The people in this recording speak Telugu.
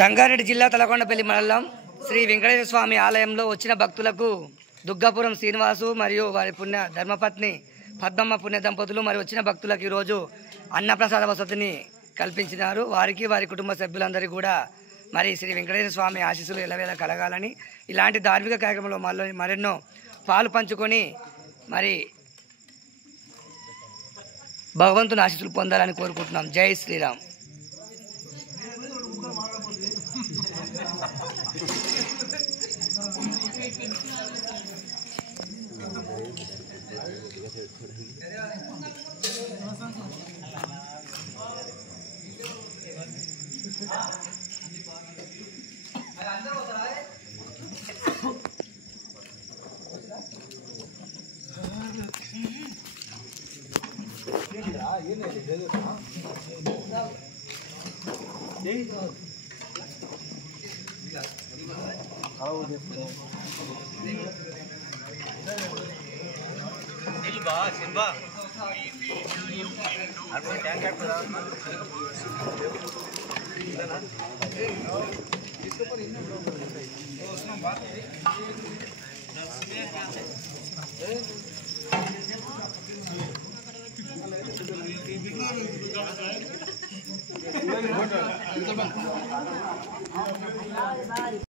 రంగారెడ్డి జిల్లా తలకొండపల్లి మండలం శ్రీ వెంకటేశ్వర స్వామి ఆలయంలో వచ్చిన భక్తులకు దుగ్గపురం శ్రీనివాసు మరియు వారి పుణ్య ధర్మపత్ని పద్మమ్మ పుణ్య దంపతులు మరియు వచ్చిన భక్తులకు ఈరోజు అన్నప్రసాద వసతిని కల్పించినారు. వారికి వారి కుటుంబ సభ్యులందరికీ కూడా మరి శ్రీ వెంకటేశ్వర స్వామి ఆశీస్సులు ఎల్లవేళ కలగాలని, ఇలాంటి ధార్మిక కార్యక్రమంలో మరెన్నో పాలు పంచుకొని మరి భగవంతుని ఆశీస్సులు పొందాలని కోరుకుంటున్నాం. జై శ్రీరామ్.